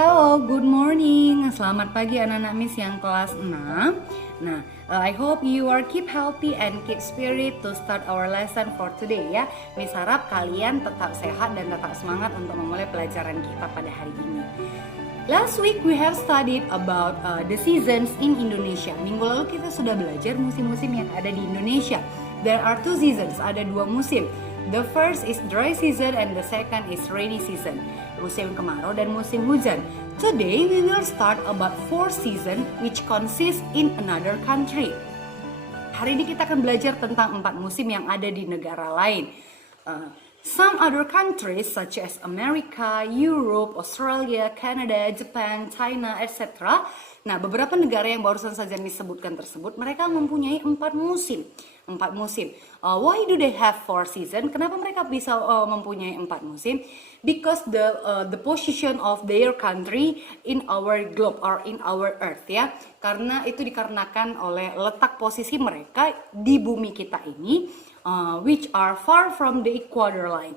Halo, good morning. Selamat pagi anak-anak Miss yang kelas 6. Nah, I hope you are keep healthy and keep spirit to start our lesson for today ya. Miss harap kalian tetap sehat dan tetap semangat untuk memulai pelajaran kita pada hari ini. Last week we have studied about the seasons in Indonesia. Minggu lalu kita sudah belajar musim-musim yang ada di Indonesia. There are two seasons, ada dua musim. The first is dry season and the second is rainy season. Musim kemarau dan musim hujan. Today we will start about fourth season which consists in another country. Hari ini kita akan belajar tentang 4 musim yang ada di negara lain. Some other countries such as America, Europe, Australia, Canada, Japan, China, etc. Nah, beberapa negara yang barusan saja disebutkan tersebut, mereka mempunyai 4 musim. 4 musim. Why do they have 4 season? Kenapa mereka bisa mempunyai 4 musim? Because the position of their country in our globe or in our earth ya. Karena itu dikarenakan oleh letak posisi mereka di bumi kita ini, which are far from the equator line.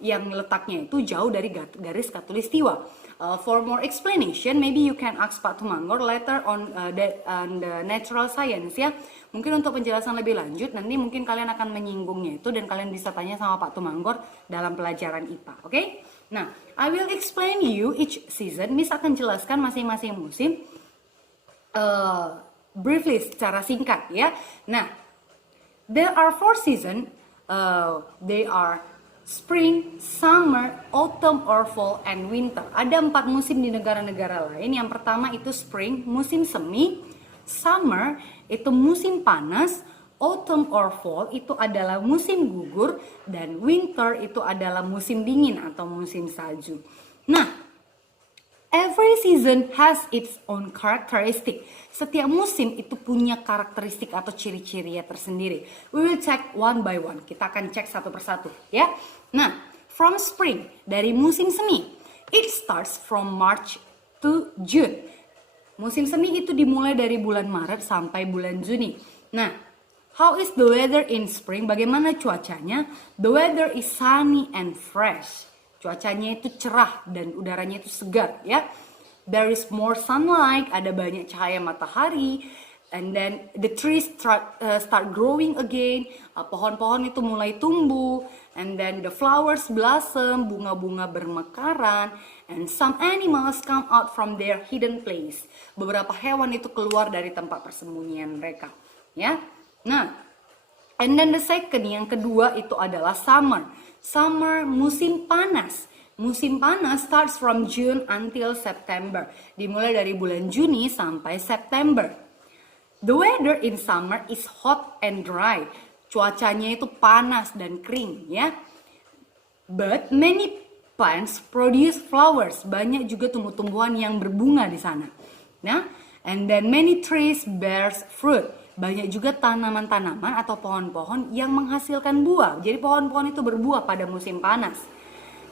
Yang letaknya itu jauh dari garis khatulistiwa. For more explanation, maybe you can ask Pak Tumanggor later on the natural science ya. Mungkin untuk penjelasan lebih lanjut, nanti mungkin kalian akan menyinggungnya itu dan kalian bisa tanya sama Pak Tumanggor dalam pelajaran IPA, oke? Nah, I will explain you each season. Miss akan jelaskan masing-masing musim briefly secara singkat ya. Nah, there are 4 seasons. They are spring, summer, autumn, or fall, and winter. Ada 4 musim di negara-negara lain. Yang pertama itu spring, musim semi. Summer itu musim panas. Autumn or fall itu adalah musim gugur. Dan winter itu adalah musim dingin atau musim salju. Nah, every season has its own characteristic. Setiap musim itu punya karakteristik atau ciri-cirinya tersendiri. We will check one by one. Kita akan cek satu persatu, ya. Nah, from spring, dari musim semi, it starts from March to June. Musim semi itu dimulai dari bulan Maret sampai bulan Juni. Nah, how is the weather in spring? Bagaimana cuacanya? The weather is sunny and fresh. Cuacanya itu cerah dan udaranya itu segar ya. There is more sunlight, ada banyak cahaya matahari, and then the trees start growing again. Pohon-pohon itu mulai tumbuh, and then the flowers blossom, bunga-bunga bermekaran, and some animals come out from their hidden place. Beberapa hewan itu keluar dari tempat persembunyian mereka, ya. Nah, and then the second, yang kedua itu adalah summer. Summer, musim panas. Musim panas starts from June until September. Dimulai dari bulan Juni sampai September. The weather in summer is hot and dry. Cuacanya itu panas dan kering ya. But many plants produce flowers. Banyak juga tumbuh-tumbuhan yang berbunga di sana. Nah, and then many trees bears fruit. Banyak juga tanaman-tanaman atau pohon-pohon yang menghasilkan buah. Jadi pohon-pohon itu berbuah pada musim panas.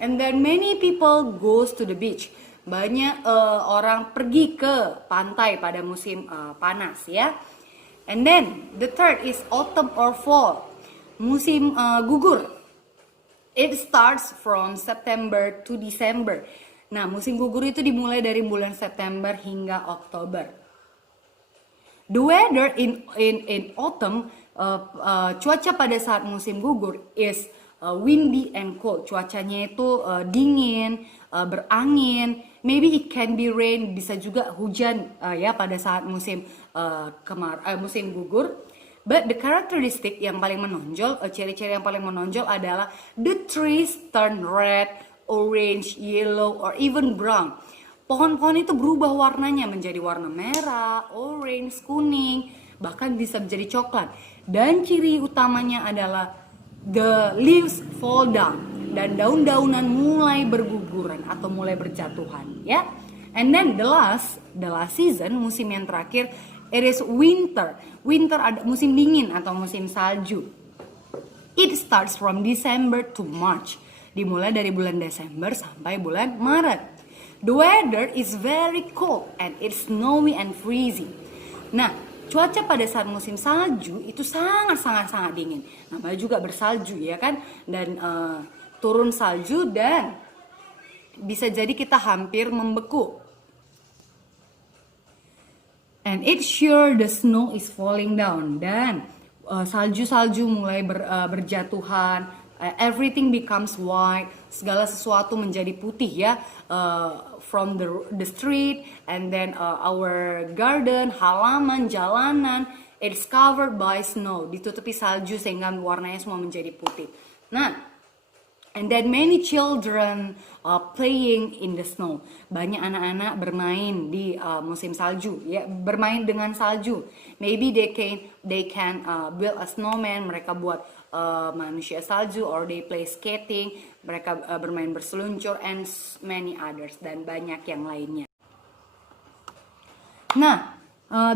And then many people goes to the beach. Banyak orang pergi ke pantai pada musim panas ya. And then the third is autumn or fall. Musim gugur. It starts from September to December. Nah, musim gugur itu dimulai dari bulan September hingga Oktober. The weather in autumn, cuaca pada saat musim gugur is windy and cold. Cuacanya itu dingin, berangin. Maybe it can be rain, bisa juga hujan ya pada saat musim musim gugur. But the characteristic yang paling menonjol, ciri-ciri yang paling menonjol adalah the trees turn red, orange, yellow, or even brown. Pohon-pohon itu berubah warnanya menjadi warna merah, orange, kuning, bahkan bisa menjadi coklat. Dan ciri utamanya adalah the leaves fall down dan daun-daunan mulai berguguran atau mulai berjatuhan, ya. And then the last season, musim yang terakhir, it is winter. Winter ada musim dingin atau musim salju. It starts from December to March. Dimulai dari bulan Desember sampai bulan Maret. The weather is very cold and it's snowy and freezing. Nah, cuaca pada saat musim salju itu sangat dingin. Namanya juga bersalju ya kan, dan turun salju dan bisa jadi kita hampir membeku. And it's sure the snow is falling down. Dan salju-salju mulai berjatuhan. Everything becomes white. Segala sesuatu menjadi putih ya. From the street and then our garden, halaman, jalanan, it's covered by snow. Ditutupi salju sehingga warnanya semua menjadi putih. Nah, and then many children playing in the snow. Banyak anak-anak bermain di musim salju, ya, bermain dengan salju. Maybe they can build a snowman. Mereka buat manusia salju, or they play skating. Mereka bermain berseluncur and many others, dan banyak yang lainnya. Nah,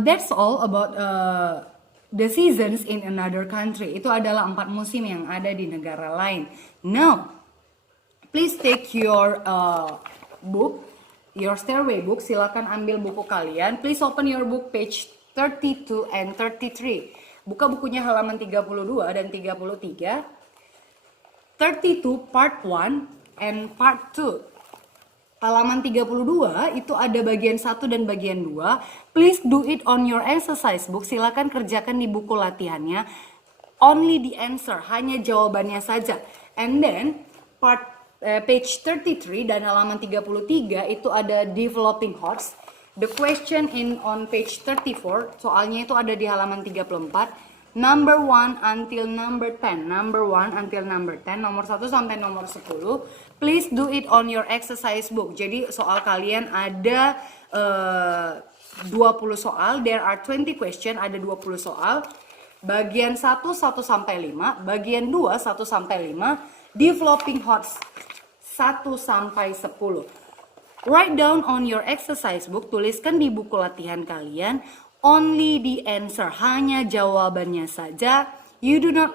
that's all about the seasons in another country. Itu adalah 4 musim yang ada di negara lain. Now, please take your book, your stairway book. Silakan ambil buku kalian. Please open your book page 32 and 33. Buka bukunya halaman 32 dan 33. 32 part 1 and part 2. Halaman 32 itu ada bagian 1 dan bagian 2. Please do it on your exercise book. Silakan kerjakan di buku latihannya. Only the answer, hanya jawabannya saja. And then page 33 dan halaman 33 itu ada developing horse. The question on page 34, soalnya itu ada di halaman 34. Number 1 until number 10. Number 1 until number 10. Nomor 1 sampai nomor 10. Please do it on your exercise book. Jadi soal kalian ada 20 soal. There are 20 question. Ada 20 soal. Bagian 1 sampai 5. Bagian 2 1 sampai 5. Developing horse 1 sampai 10. Write down on your exercise book. Tuliskan di buku latihan kalian. Only the answer, hanya jawabannya saja. You do not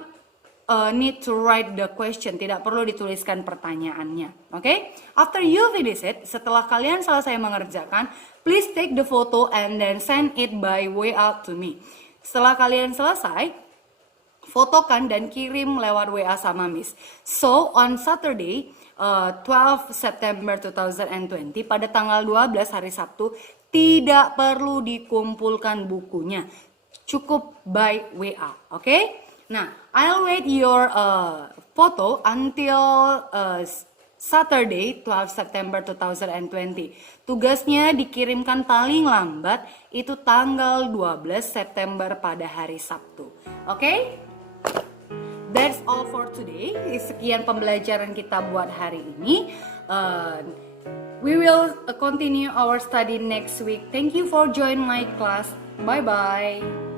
need to write the question. Tidak perlu dituliskan pertanyaannya. Okay? After you finish it, setelah kalian selesai mengerjakan, please take the photo and then send it by WA to me. Setelah kalian selesai, fotokan dan kirim lewat WA sama Miss. So, on Saturday, 12 September 2020, pada tanggal 12 hari Sabtu, tidak perlu dikumpulkan bukunya. Cukup by WA, oke? Okay? Nah, I'll wait your photo until Saturday 12 September 2020. Tugasnya dikirimkan paling lambat itu tanggal 12 September pada hari Sabtu. Oke? Okay? That's all for today. Sekian pembelajaran kita buat hari ini. We will continue our study next week. Thank you for joining my class. Bye-bye.